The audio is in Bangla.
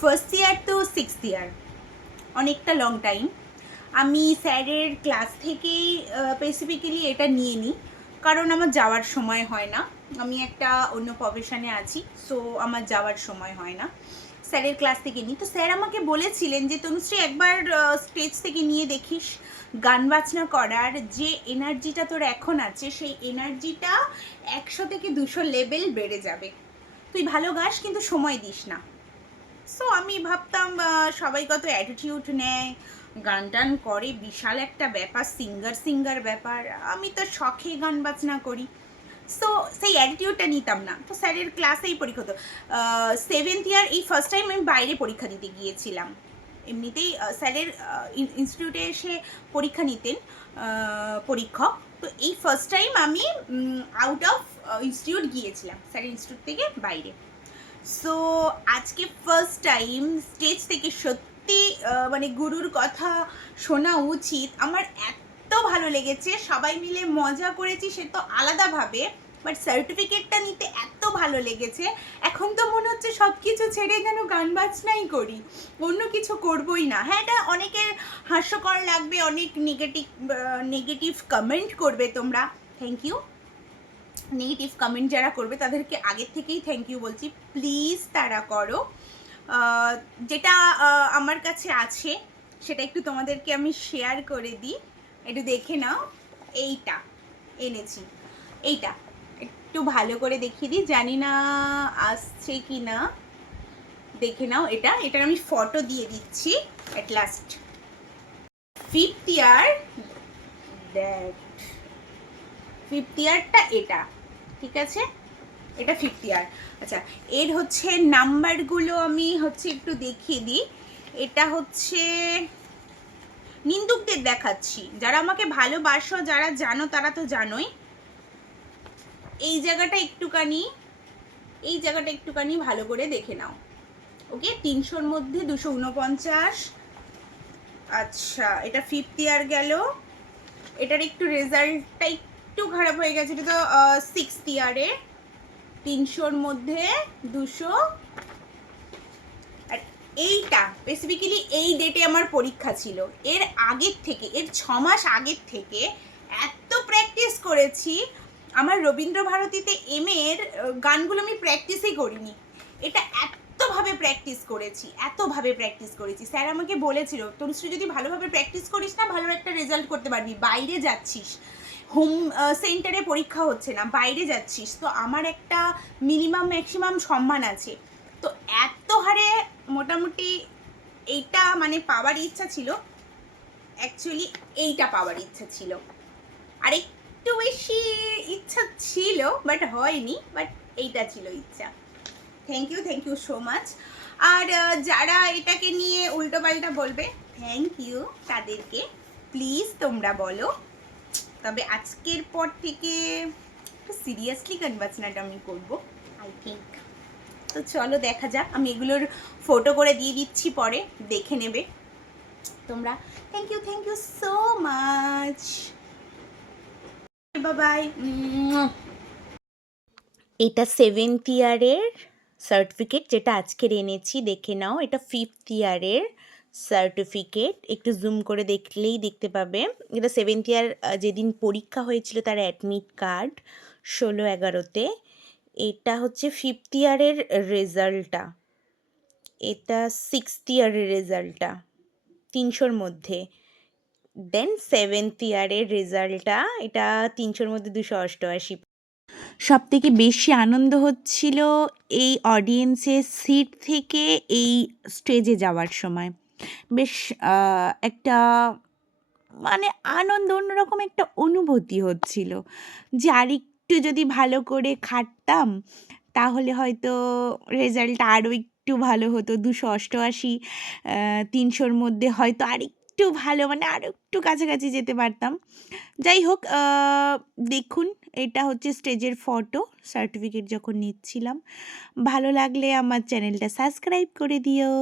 ফার্স্ট ইয়ার তো সিক্সথ ইয়ার, অনেকটা লং টাইম। আমি স্যারের ক্লাস থেকেই স্পেসিফিক্যালি এটা নিয়ে নিই, কারণ আমার যাওয়ার সময় হয় না। আমি একটা অন্য প্রফেশনে আছি, সো আমার যাওয়ার সময় হয় না। স্যারের ক্লাস থেকে নিই। তো স্যার আমাকে বলেছিলেন যে তনুশ্রী একবার স্টেজ থেকে নিয়ে দেখিস, গান বাজনা করার যে এনার্জিটা তোর এখন আছে, সেই এনার্জিটা 100 থেকে 200 লেভেল বেড়ে যাবে। তুই ভালো গাস, কিন্তু সময় দিস না। সো আমি ভাবতাম সবাই কত অ্যাটিটিউড নেয়, গান টান করে, বিশাল একটা ব্যাপার, সিঙ্গার ব্যাপার। আমি তো শখে গান বাজনা করি, সো সেই অ্যাটিটিউডটা নিতাম না। তো স্যারের ক্লাসেই পরীক্ষা হতো। সেভেন্থ ইয়ার এই ফার্স্ট টাইম আমি বাইরে পরীক্ষা দিতে গিয়েছিলাম। এমনিতেই স্যারের ইনস্টিটিউটে এসে পরীক্ষা নিতেন পরীক্ষক। তো এই ফার্স্ট টাইম আমি আউট অফ ইনস্টিটিউট গিয়েছিলাম, স্যারের ইনস্টিটিউট থেকে বাইরে। সো আজকে ফার্স্ট টাইম স্টেজ থেকে সত্যি মানে গুরুর কথা শোনা উচিত। আমার এত ভালো লেগেছে, সবাই মিলে মজা করেছি সে তো আলাদাভাবে, বাট সার্টিফিকেটটা নিতে এত ভালো লেগেছে। এখন তো মনে হচ্ছে সব কিছু ছেড়ে যেন গান বাজনাই করি, অন্য কিছু করবই না। হ্যাঁ, এটা অনেকের হাস্যকর লাগবে, অনেক নেগেটিভ কমেন্ট করবে তোমরা, থ্যাংক ইউ। নেগেটিভ কমেন্ট যারা করবে তাদেরকে আগের থেকেই থ্যাংক ইউ বলছি, প্লিজ তারা করো। যেটা আমার কাছে আছে সেটা একটু তোমাদেরকে আমি শেয়ার করে দিই, একটু দেখে নাও। এইটা এনেছি, এইটা একটু ভালো করে দেখিয়ে দিই, জানি না আসছে কি না, দেখে নাও। এটার আমি ফটো দিয়ে দিচ্ছি। At last fifth year, fifth ইয়ারটা এটা, ঠিক আছে, এটা ফিফথ ইয়ার। আচ্ছা, এর হচ্ছে নাম্বারগুলো আমি হচ্ছে একটু দেখিয়ে দিই। এটা হচ্ছে নিন্দুকদের দেখাচ্ছি, যারা আমাকে ভালোবাসো, যারা জানো তারা তো জানোই। এই জায়গাটা একটুখানি ভালো করে দেখে নাও। ওকে, 300-র মধ্যে 249। আচ্ছা, এটা ফিফথ ইয়ার গেল। এটার একটু রেজাল্টটা একটু খারাপ হয়ে গেছে, এটা তো সিক্সথ ইয়ারে। 300-র মধ্যে 200। আর এইটা স্পেসিফিক্যালি এই ডেটে আমার পরীক্ষা ছিল। এর আগের থেকে, এর 6 মাস আগের থেকে এত প্র্যাকটিস করেছি। আমার রবীন্দ্রভারতীতে এর গানগুলো আমি প্র্যাকটিসই করিনি, এটা এতভাবে প্র্যাকটিস করেছি। স্যার আমাকে বলেছিল, তনুশ্রী যদি ভালোভাবে প্র্যাকটিস করিস না, ভালো একটা রেজাল্ট করতে পারবি। বাইরে যাচ্ছিস, হোম সেন্টারে পরীক্ষা হচ্ছে না, বাইরে যাচ্ছিস, তো আমার একটা ম্যাক্সিমাম সম্মান আছে। তো এত হারে মোটামুটি এইটা মানে পাওয়ার ইচ্ছা ছিল, অ্যাকচুয়ালি এইটা পাওয়ার ইচ্ছা ছিল, আর একটু বেশি ইচ্ছা ছিল বাট হয়নি, বাট এইটা ছিল ইচ্ছা। Thank you so much. আর যারা এটাকে নিয়ে উল্টোপাল্টা বলবে, থ্যাংক ইউ তাদেরকে, প্লিজ তোমরা বলো। তবে আজকের পর থেকে সিরিয়াসলি গান বাজনাটা আমি করবো, আই থিঙ্ক। তো চলো দেখা যাক, আমি এগুলোর ফটো করে দিয়ে দিচ্ছি, পরে দেখে নেবে তোমরা। Thank you so much, bye. এটা সেভেন্থ ইয়ারের সার্টিফিকেট, যেটা আজকের এনেছি, দেখে নাও। এটা ফিফথ ইয়ারের সার্টিফিকেট, একটু জুম করে দেখলেই দেখতে পাবে। এটা সেভেন্থ ইয়ার যেদিন পরীক্ষা হয়েছিল তার অ্যাডমিট কার্ড, 16/11-তে। এটা হচ্ছে ফিফথ ইয়ারের রেজাল্টটা, এটা সিক্সথ ইয়ারের রেজাল্টটা 300-র মধ্যে। দেন সেভেন্থ ইয়ারের রেজাল্টটা, এটা 300-র মধ্যে 288। সবথেকে বেশি আনন্দ হচ্ছিল এই অডিয়েন্সের সিট থেকে এই স্টেজে যাওয়ার সময়। বেশ একটা মানে আনন্দ, অন্যরকম একটা অনুভূতি হচ্ছিল যে আরেকটু যদি ভালো করে খাটতাম তাহলে হয়তো রেজাল্টটা আরও একটু ভালো হতো। 288, 300-র মধ্যে হয়তো আরেকটু ভালো, মানে আরও একটু কাছাকাছি যেতে পারতাম। যাই হোক, দেখুন এটা হচ্ছে স্টেজের ফটো, সার্টিফিকেট যখন নিচ্ছিলাম। ভালো লাগলে আমার চ্যানেলটা সাবস্ক্রাইব করে দিও।